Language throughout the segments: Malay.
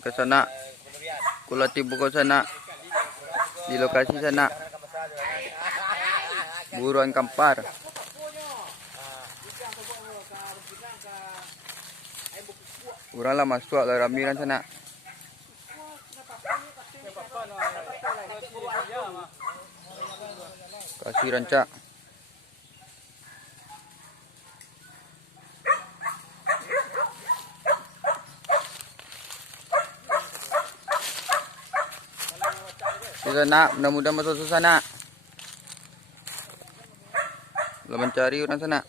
ke sana. Kulatibo ko sana. Di lokasi sana. Buruan kampar. Kurang lah masuk lah ramiran sana. Kasih rancak. Di sana, mudah-mudahan masuk sana. Belum mencari orang sana.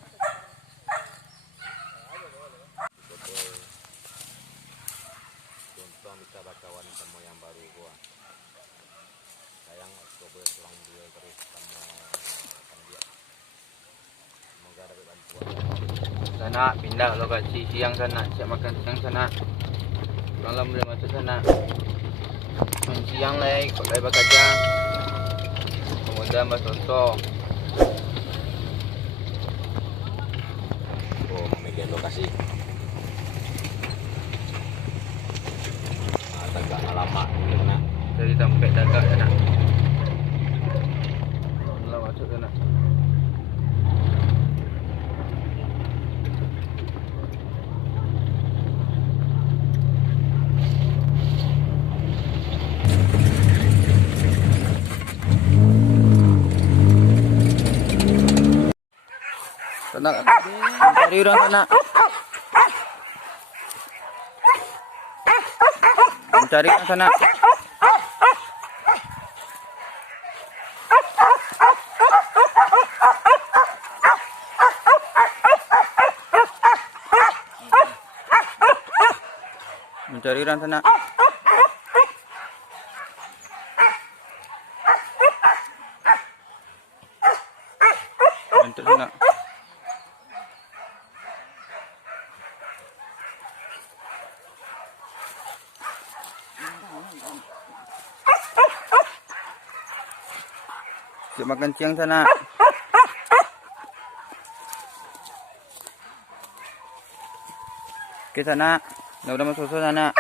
Sana pindah lokasi siang sana, siap makan siang sana. Malam boleh masuk sana. Main siang lah, ikut lebar kacang. Kemudian masuk. Oh, memilih lokasi. Agak lama gimana? Dari sampai dagak sana. Malam masuk sana. Sana, cari orang sana. Mencari orang sana. Mencari orang sana. Untuk sana. Siap makan siang sana. Ke sana. Udah masuk sana.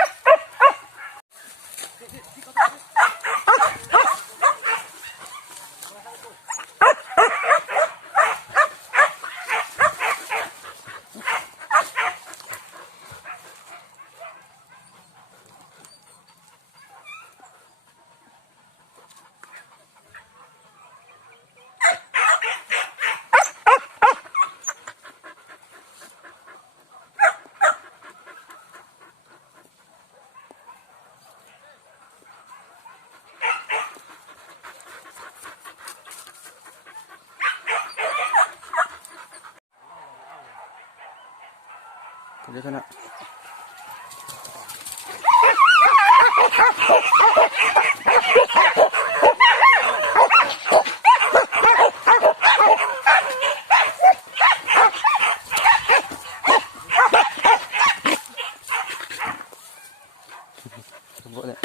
Ke sana. Boleh.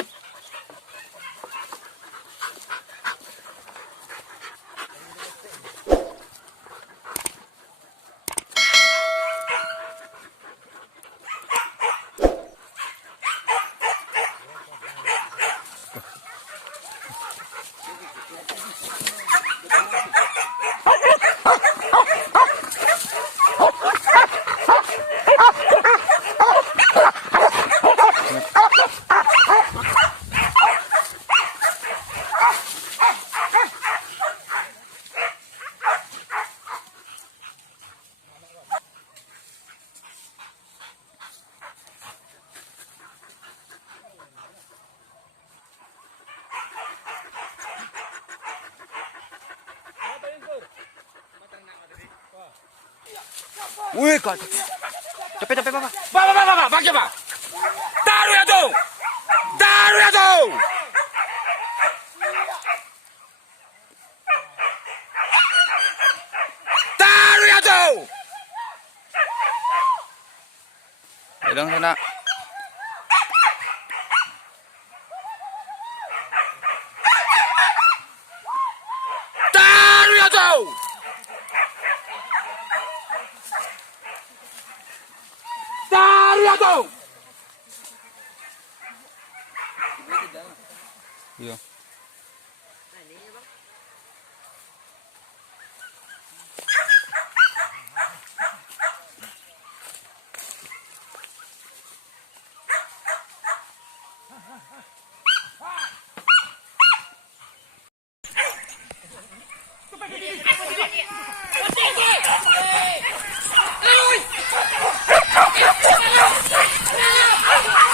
Wih, kok. Cepet, Pak. Pak, siapa? Taruh ya tuh! Taruh ya tuh! Taruh ya tuh! Hilang sana. Taruh ya tuh! Taruh ya tuh! Iya.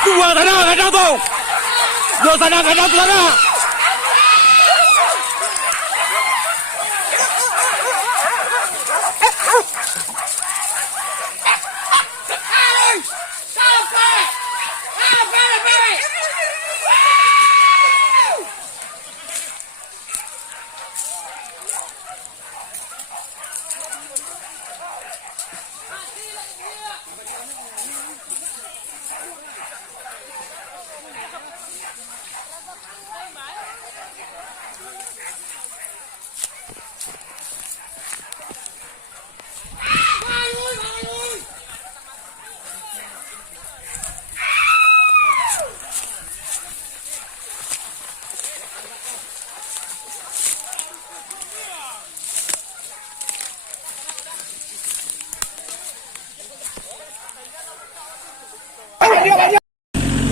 Dua kandang tuh. Dua kandang saudara.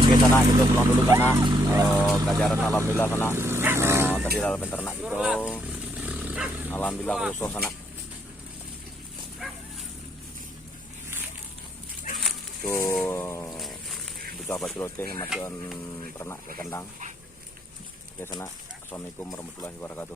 Oke sana gitu pulang dulu sana kajaran alhamdulillah sana tadi dalam ternak gitu alhamdulillah khusus sana tuh buka baju roti macam ternak ke kandang. Oke sana assalamualaikum warahmatullahi wabarakatuh.